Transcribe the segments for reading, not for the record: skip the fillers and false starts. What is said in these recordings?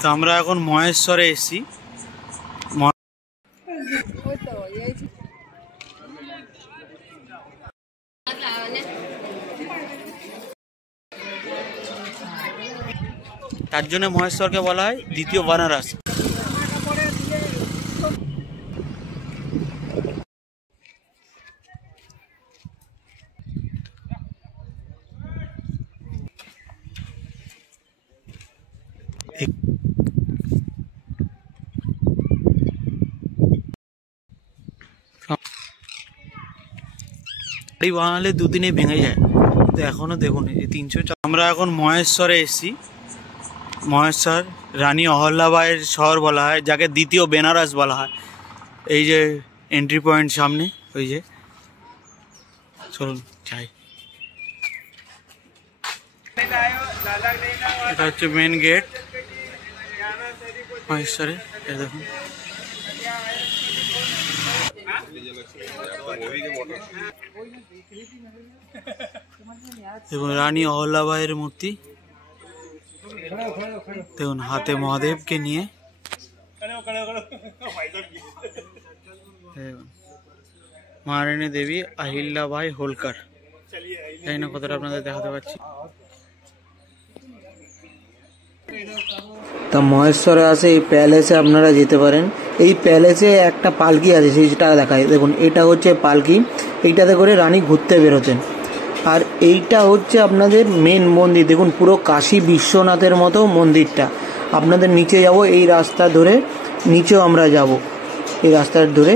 তো আমরা এখন মহেশ্বরে এসেছি। তার জন্য মহেশ্বরকে বলা হয় দ্বিতীয় বানারস। গাড়ি বানালে দুদিনে ভেঙে যায়, তো এখনো দেখুন এই 300। আমরা এখন মহেশ্বরে এসেছি। মহেশ্বর রানী অহল্যাবাইয়ের শহর বলা হয়, যাকে দ্বিতীয় বেনারস বলা হয়। এই যে এন্ট্রি পয়েন্ট সামনে, ওই যে চলুন যাই। এটা হচ্ছে মেন গেট মহেশ্বরে। দেখুন দেখুন রানী অহল্যাবাইয়ের মূর্তি। দেখুন হাতে মহাদেবকে নিয়ে। মহারানী দেবী আহিল্যাবাই হোলকার। জানি না কতটা আপনাদের দেখাতে পারছি। তা মহেশ্বরে আসে এই প্যালেসে আপনারা যেতে পারেন। এই প্যালেসে একটা পালকি আছে, সেটা দেখায়। দেখুন এটা হচ্ছে পালকি, এইটাতে করে রানী ঘুরতে বেরোতেন। আর এইটা হচ্ছে আপনাদের মেন মন্দির। দেখুন পুরো কাশী বিশ্বনাথের মতো মন্দিরটা। আপনাদের নিচে যাব, এই রাস্তা ধরে নিচেও আমরা যাব, এই রাস্তার ধরে।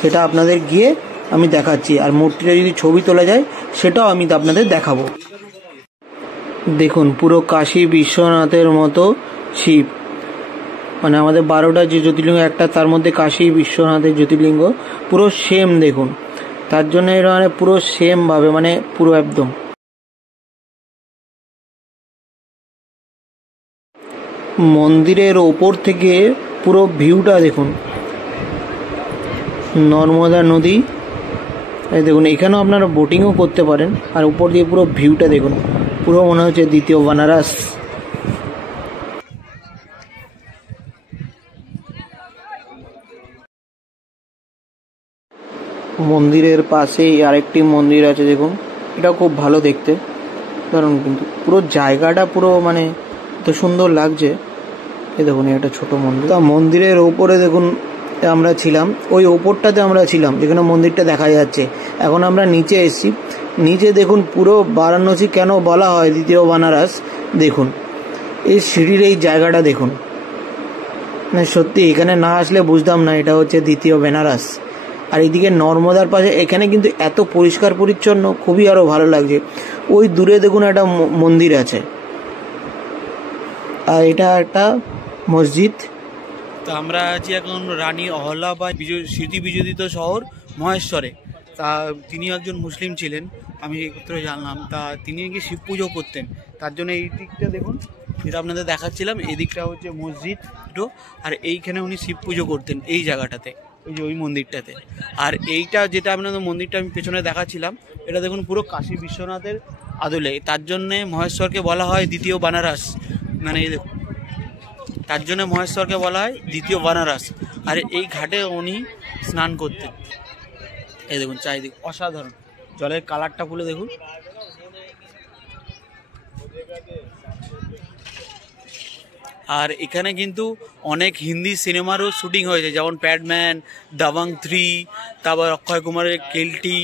সেটা আপনাদের গিয়ে আমি দেখাচ্ছি। আর মূর্তিটা যদি ছবি তোলা যায় সেটাও আমি আপনাদের দেখাবো। দেখুন পুরো কাশী বিশ্বনাথের মতো শিব, মানে আমাদের 12টা যে জ্যোতির্লিঙ্গ একটা, তার মধ্যে কাশী বিশ্বনাথের জ্যোতির্লিঙ্গ পুরো সেম। দেখুন তার জন্য এটা মানে পুরো সেম ভাবে, মানে পুরো একদম। মন্দিরের ওপর থেকে পুরো ভিউটা দেখুন, নর্মদা নদী। এই দেখুন এখানেও আপনারা বোটিংও করতে পারেন। আর উপর দিয়ে পুরো ভিউটা দেখুন, পুরো মনে হচ্ছে দ্বিতীয় বানারস। মন্দিরের পাশেই আরেকটি মন্দির আছে, দেখুন এটা খুব ভালো দেখতে, কারণ কিন্তু পুরো জায়গাটা পুরো মানে এত সুন্দর লাগছে। এই দেখুন একটা ছোট মন্দির। তা মন্দিরের ওপরে দেখুন আমরা ছিলাম, ওই ওপরটাতে আমরা ছিলাম যেখানে মন্দিরটা দেখা যাচ্ছে। এখন আমরা নিচে এসেছি। নিচে দেখুন পুরো বারাণসী কেন বলা হয় দ্বিতীয় বানারস, দেখুন এই সিঁড়ির এই জায়গাটা দেখুন। মানে সত্যি এখানে না আসলে বুঝতাম না এটা হচ্ছে দ্বিতীয় বেনারস। আর এইদিকে নর্মদার পাশে, এখানে কিন্তু এত পরিষ্কার পরিচ্ছন্ন, খুবই আরো ভালো লাগছে। ওই দূরে দেখুন একটা মন্দির আছে, আর এটা একটা মসজিদ। তো আমরা আছি এখন রানী অহল্যাবাই স্মৃতি বিজড়িত শহর মহেশ্বরে। তা তিনি একজন মুসলিম ছিলেন, আমি একত্র জানলাম। তা তিনি নাকি শিব পুজো করতেন। তার জন্য এই দিকটা দেখুন, যেটা আপনাদের দেখাচ্ছিলাম, এই দিকটা হচ্ছে মসজিদ, আর এইখানে উনি শিব পুজো করতেন এই জায়গাটাতে, ওই যে ওই মন্দিরটাতে। আর এইটা যেটা আপনাদের মন্দিরটা আমি পেছনে দেখাচ্ছিলাম, এটা দেখুন পুরো কাশী বিশ্বনাথের আদলে। তার জন্যে মহেশ্বরকে বলা হয় দ্বিতীয় বানারস। মানে এই দেখুন, তার জন্য মহেশ্বরকে বলা হয় দ্বিতীয় বানারস। আর এই ঘাটে উনি স্নান করতেন। এই দেখুন চারিদিক অসাধারণ, জলের কালারটা খুলে দেখুন। আর এখানে কিন্তু অনেক হিন্দি সিনেমারও শুটিং হয়েছে, যেমন প্যাডম্যান, দাবাং 3, তারপর অক্ষয় কুমারের কেল্টি,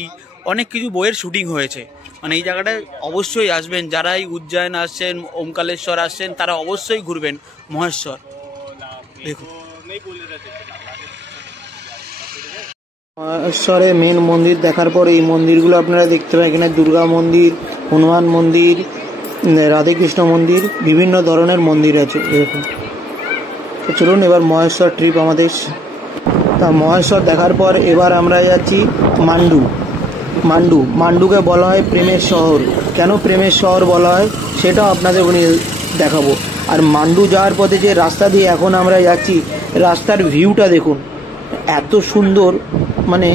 অনেক কিছু বইয়ের শুটিং হয়েছে। মানে এই জায়গাটায় অবশ্যই আসবেন, যারা এই উজ্জয়ন আসছেন, ওমকালেশ্বর আসছেন, তারা অবশ্যই ঘুরবেন মহেশ্বর। দেখুন মহেশ্বরে মেন মন্দির দেখার পর এই মন্দিরগুলো আপনারা দেখতে পাবেন। এখানে দুর্গা মন্দির, হনুমান মন্দির, রাধেকৃষ্ণ মন্দির, বিভিন্ন ধরনের মন্দির আছে এরকম। তো চলুন এবার মহেশ্বর ট্রিপ আমাদের। তা মহেশ্বর দেখার পর এবার আমরা যাচ্ছি মান্ডুকে বলা হয় প্রেমের শহর। কেন প্রেমের শহর বলা হয় সেটাও আপনাদের দেখাবো। আর মান্ডু যাওয়ার পথে যে রাস্তা দিয়ে এখন আমরা যাচ্ছি, রাস্তার ভিউটা দেখুন, এত সুন্দর, মানে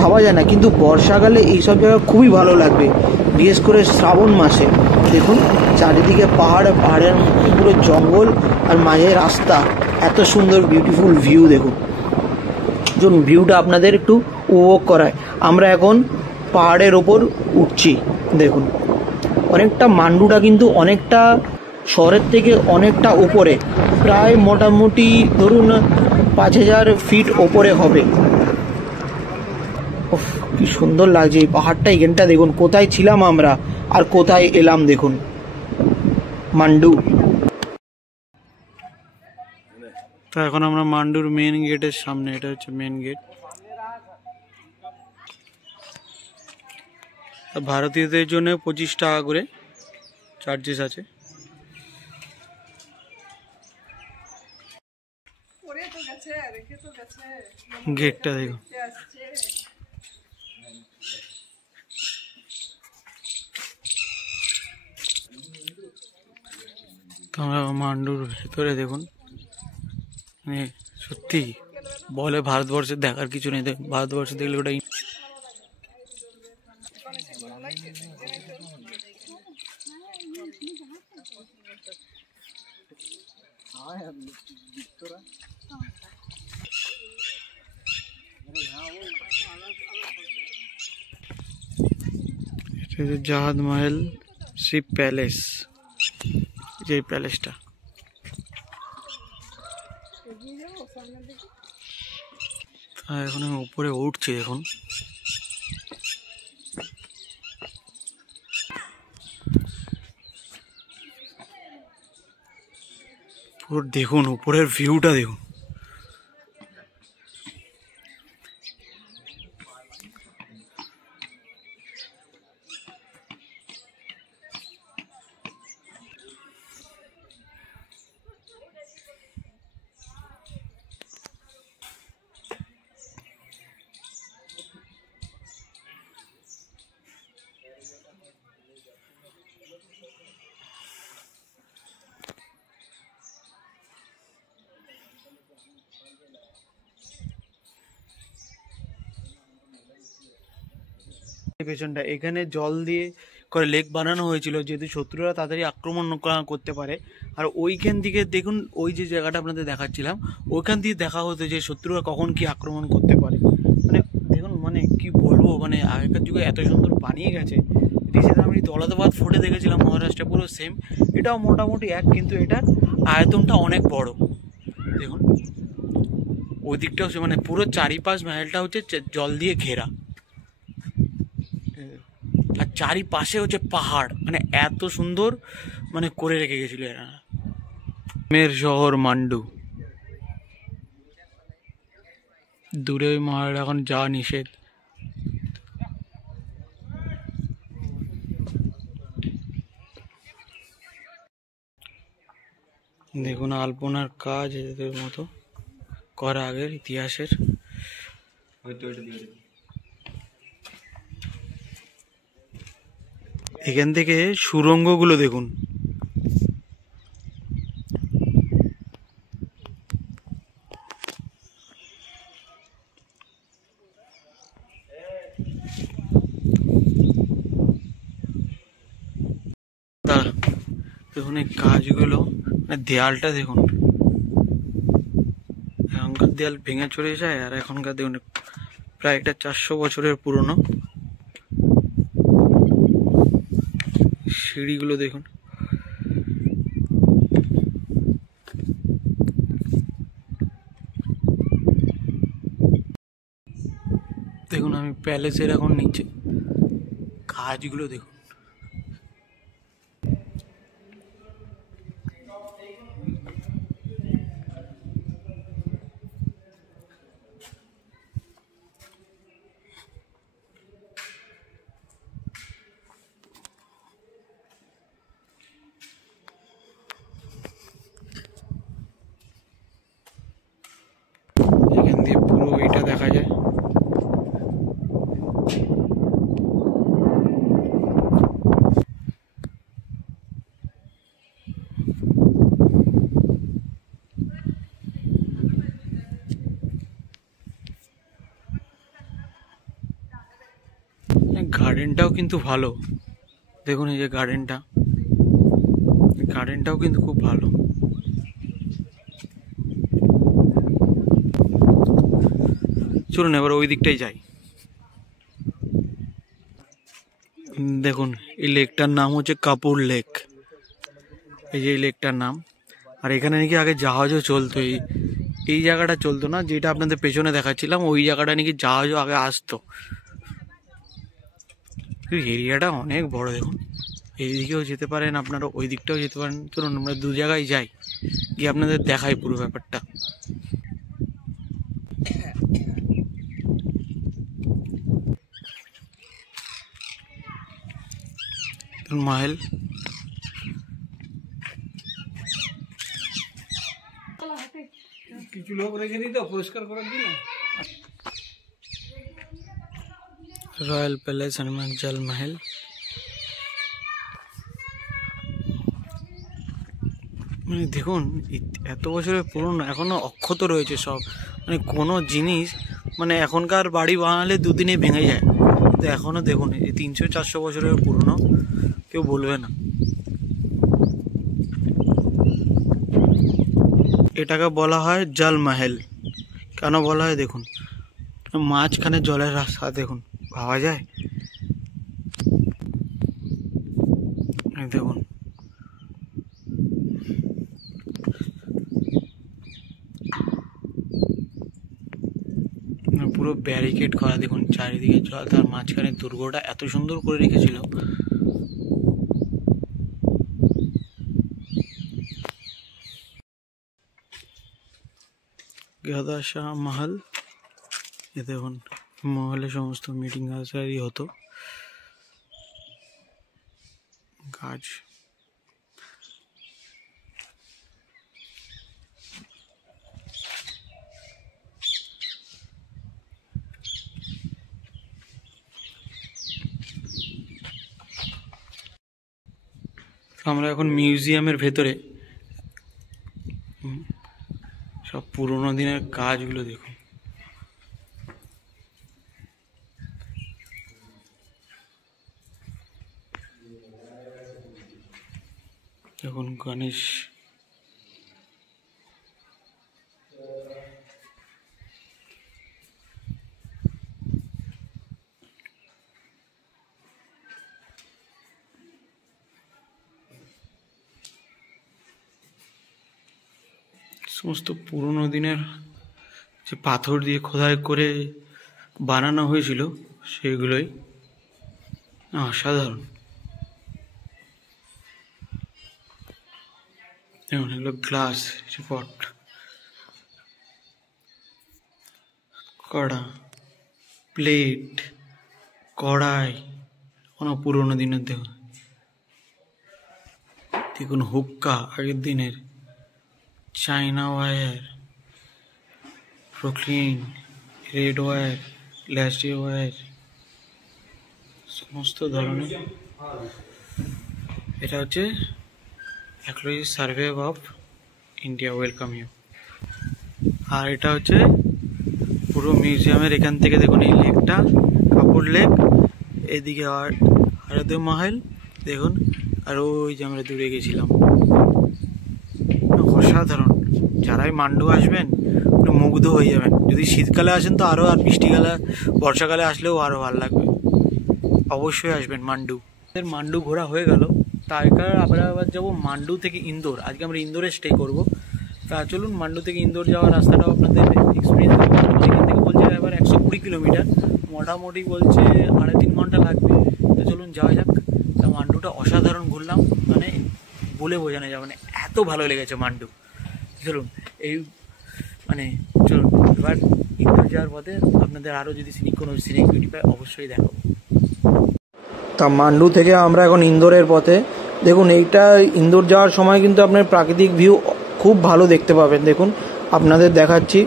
ভাবা যায় না। কিন্তু বর্ষাকালে এইসব জায়গা খুবই ভালো লাগবে, বিশেষ করে শ্রাবণ মাসে। দেখুন চারিদিকে পাহাড়, পাহাড়ের মধ্যে পুরো জঙ্গল আর মাঝে রাস্তা, এত সুন্দর বিউটিফুল ভিউ। দেখুন চলুন ভিউটা আপনাদের একটু উপভোগ করায়। আমরা এখন পাহাড়ের ওপর উঠছি। দেখুন অনেকটা মান্ডুটা কিন্তু অনেকটা শহরের থেকে অনেকটা উপরে, প্রায় মোটামুটি ধরুন 5000 ফিট ওপরে হবে। উফ, কি সুন্দর লাগছে এই পাহাড়টা। এখানটা দেখুন কোথায় ছিলাম আমরা আর কোথায় এলাম। দেখুন মান্ডু। তো এখন আমরা মান্ডুর মেন গেটের সামনে, এটা হচ্ছে মেন গেট। ভারতীয়দের জন্য 25 টাকা করে চার্জেস আছে। গেটটা দেখুন। তোমরা মান্ডুর ভেতরে দেখুন, মানে সত্যি বলে ভারতবর্ষের দেখার কিছু নেই। দেখুন ভারতবর্ষে দেখলে ওটা জাহাজ মহল শিপ প্যালেস, যে প্যালেসটা। এখন আমি উপরে উঠছি। দেখুন পুরো দেখুন উপরের ভিউটা দেখুন। পেছনটা এখানে জল দিয়ে করে লেক বানানো হয়েছিল, যেহেতু শত্রুরা তাড়াতাড়ি আক্রমণ করতে পারে। আর ওইখান থেকে দেখুন, ওই যে জায়গাটা আপনাদের দেখাচ্ছিলাম, ওইখান দিয়ে দেখা হতো যে শত্রুরা কখন কি আক্রমণ করতে পারে। মানে দেখুন, মানে কি বলবো, মানে আগেকার যুগে এত সুন্দর বানিয়ে গেছে। রিসেন্ট আমি দৌলতাবাদ ফোর্টে দেখেছিলাম মহারাষ্ট্রে, পুরো সেম। এটাও মোটামুটি এক, কিন্তু এটার আয়তনটা অনেক বড়। দেখুন ওই দিকটাও মানে পুরো চারিপাশ মহলটা হচ্ছে জল দিয়ে ঘেরা, আর চারিপাশে হচ্ছে পাহাড়। মানে এত সুন্দর মানে করে রেখে গেছিল এরা। মের শহর মান্ডু। দূরে ওই পাহাড় এখন যাওয়া নিষেধ। দেখুন আলপনার কাজ এদের মতো করা আগের ইতিহাসের। এখান থেকে সুড়ঙ্গগুলো দেখুন। দেখুন এই কাজগুলো, মানে দেয়ালটা দেখুন, এখনকার দেয়াল ভেঙে চলে যায়, আর এখনকার দেখুন প্রায় এটা 400 বছরের পুরনো। সিঁড়িগুলো দেখুন। দেখুন আমি প্যালেসের এখন নিচে, কাজগুলো দেখুন। এখান দিয়ে পুরো এটা দেখা যায়। গার্ডেনটাও কিন্তু ভালো। দেখুন এই যে গার্ডেনটা, গার্ডেনটাও কিন্তু খুব ভালো। চলুন এবার ওই দিকটাই যাই। দেখুন এই লেকটার নাম হচ্ছে কাপুর লেক, এই যে এই লেকটার নাম। আর এখানে নাকি আগে জাহাজও চলতো, এই জায়গাটা চলতো না, যেটা আপনাদের পেছনে দেখাচ্ছিলাম ওই জায়গাটা নাকি জাহাজও আগে আসতো। এরিয়াটা অনেক বড়, দেখুন এই দিকেও যেতে পারেন আপনারা, ওই দিকটাও যেতে পারেন। চলুন আমরা দু জায়গায় যাই, গিয়ে আপনাদের দেখাই পুরো ব্যাপারটা। महल কিছু লোক রেখে দিত পরিষ্কার করার জন্য। रॉयल पैलेस हनुमान जल महल। মানে দেখুন এত বছরের পুরনো, এখনো অক্ষত রয়েছে সব। মানে কোনো জিনিস মানে এখনকার বাড়ি বানালে দুদিনে ভেঙে যায়, তো এখনো দেখুন এই 300-400 বছরের পুরনো, কেউ বলবে না। এটাকে বলা হয় জল মহল। কেন বলা হয় দেখুন, মাঝখানে জলের রাস্তা, দেখুন ভাবা যায়? দেখুন পুরো ব্যারিকেড করা, দেখুন চারিদিকে জল, তার মাঝখানে দুর্গটা এত সুন্দর করে রেখেছিল। গাদা শাহ মহল, এ দেখুন মহলে সমস্ত মিটিং আসারই হতো। গাছ আমরা এখন মিউজিয়ামের ভেতরে, সব পুরোনো দিনের কাজগুলো দেখুন। দেখুন গণেশ, সমস্ত পুরোনো দিনের যে পাথর দিয়ে খোদাই করে বানানো হয়েছিল সেগুলোই অসাধারণ। যেমন এগুলো গ্লাস পট, কড়া, প্লেট, কড়াই, কোনো পুরোনো দিনের দেখুন। দেখুন হুক্কা আগের দিনের, china ware, porcelain, red ware, glassy ware, সমস্ত ধরনের। এটা হচ্ছে archaeology survey of India, welcome you. আর এটা হচ্ছে পুরো মিউজিয়ামের এখান থেকে দেখুন এই লেকটা, কাপুর লেক, এদিকে আর হরদ মহল দেখুন, আর ওই যে আমরা দূরে গেছিলাম। অসাধারণ, যারাই মান্ডু আসবেন মুগ্ধ হয়ে যাবেন। যদি শীতকালে আসেন তো আরও, আর বৃষ্টিকালে বর্ষাকালে আসলেও আরও ভালো লাগবে। অবশ্যই আসবেন মান্ডু। মান্ডু ঘোরা হয়ে গেল, তারপর আমরা আবার যাবো মান্ডু থেকে ইন্দোর। আজকে আমরা ইন্দোরে স্টে করবো। তা চলুন মান্ডু থেকে ইন্দোর যাওয়ার রাস্তাটাও আপনাদের এক্সপিরিয়েন্স করবো। এখান থেকে বলছে এবার 120 কিলোমিটার, মোটামুটি বলছে 3.5 ঘন্টা লাগবে। তো চলুন যাওয়া যাক। তা মান্ডুটা অসাধারণ ঘুরলাম, মানে বলে বোঝানো যাবে না, এত ভালো লেগেছে মান্ডু। চলুন মানে চলুন এবার ইন্দোর যাওয়ার পথে আপনাদের আরও যদি কোনো সিনিক বিউটি পায় অবশ্যই দেখাবো। তা মান্ডু থেকে আমরা এখন ইন্দোরের পথে। দেখুন এইটা ইন্দোর যাওয়ার সময় কিন্তু আপনার প্রাকৃতিক ভিউ খুব ভালো দেখতে পাবেন। দেখুন আপনাদের দেখাচ্ছি,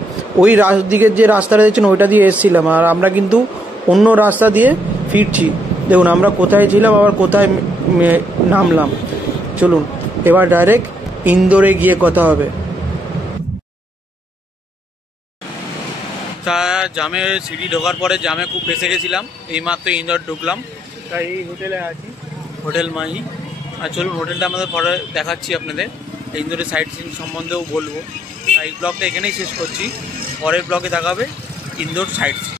ওই দিকের যে রাস্তাটা দেখছেন ওইটা দিয়ে এসেছিলাম, আর আমরা কিন্তু অন্য রাস্তা দিয়ে ফিরছি। দেখুন আমরা কোথায় ছিলাম আবার কোথায় নামলাম। চলুন এবার ডাইরেক্ট ইন্দোরে গিয়ে কথা হবে। তা জামে সিটি ঢোকার পরে জামে খুব ফেসে গেছিলাম, এইমাত্র ইন্দোর ঢুকলাম। তাই এই হোটেলে আছি, হোটেল মাহি। আর চলুন হোটেলটা আমাদের পরে দেখাচ্ছি আপনাদের, ইন্দোরের সাইট সিন সম্বন্ধেও বলবো। এই ব্লগটা এখানেই শেষ করছি, পরের ব্লগে দেখাবে ইন্দোর সাইট সিন।